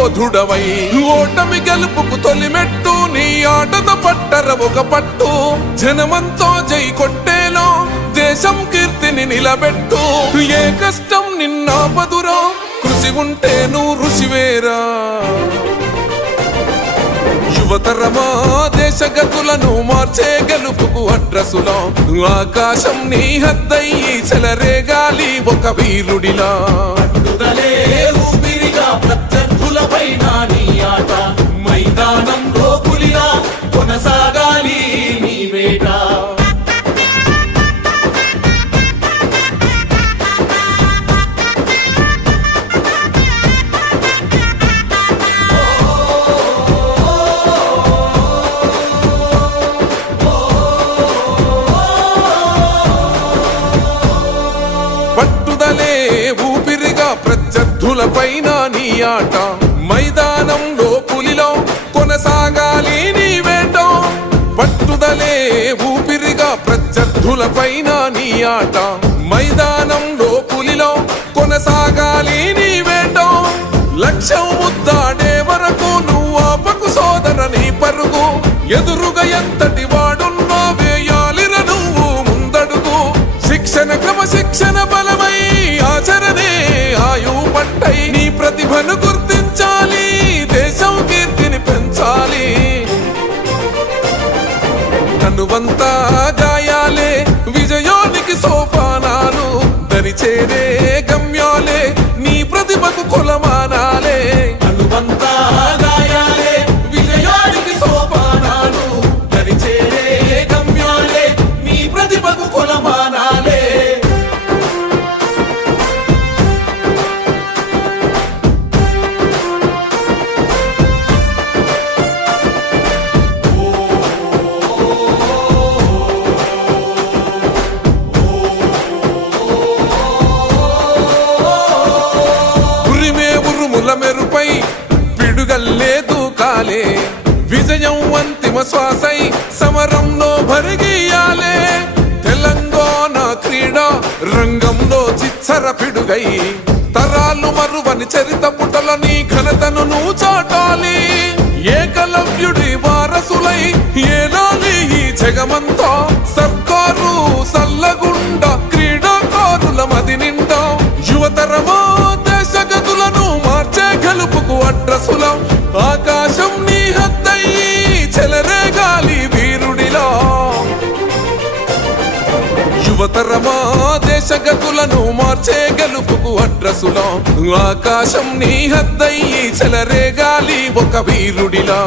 యోధుడవై ఓటమి గెలుపుకు తొలిమెట్టు నీ ఆటతో పట్టర ఒక పట్టు జనమంతో జై కొట్టేలో దేశం కీర్తిని నిలబెట్టు ఏ కష్టం నిన్నాపదురా కృషి ఉంటే నువ్వు ఋషివేరా యువతరమా దేశ గతులను మార్చే గెలుపుకు అడ్రసులో ఆకాశం నీ హద్దయ్యి చెలరేగాలి ఒక వీరుడిలా ఊపిరిగా ప్రత్యర్థులపైన నీ ఆట మైదానంలో పులిలా కొనసాగాలి నీ వేట పట్టుదలే ఊపిరిగా ప్రత్యర్థులపైన నీ ఆట మైదానంలో పులిలో కొనసాగాలి నీ వేట పట్టుదలే ఊపిరిగా ప్రత్యర్థులపైన నీ ఆట మైదానంలో పులిలో కొనసాగాలి నీ వేట లక్ష్యం ముద్దాడే వరకు నువ్వు ఆపకు సోదర నీ పరుగు ఎదురుగా ఎంతటి వాడున్నా వేయాలిర నువ్వు ముందడుగు శిక్షణ క్రమశిక్షణ బలమై ఆచరణే ఆయు పట్టై నీ ప్రతిభను గుర్తించాలి దేశం కీర్తిని పెంచాలి కనువంతా గాయాలే విజయానికి సోపానాలు దరిచేరే గమ్యాలే నీ ప్రతిభకు కొలమానాలే అనువంతా గాయాలే విజయానికి సోపానాలు దరిచేరే గమ్యాలే నీ ప్రతిభకు కొలమానాలే మెరుపై పిడుగల్లే దూకాలే విజయం అంతిమ శ్వాసై సమరంలో భరిగియాలే తెలంగాణ క్రీడా రంగంలో చిచ్చర పిడుగై తరాలు మరువని చరిత పుటల నీ ఘనతను నువ్వు చాటాలి ఏకలవ్యుడి వారసులై ఏలాలి ఈ జగమంతా సర్కారు సల్లగుండ క్రీడాకారుల మది నిండా యువతరమా దేశ గతులను మార్చే గెలుపుకు అడ్రసులం ఆకాశం నీ హద్దయ్యి చెలరేగాలి వీరుడిలా యువతరమా దేశ గతులను మార్చే గెలుపుకు అడ్రసులం ఆకాశం నీ హద్దయ్యి చెలరేగాలి ఒక వీరుడిలా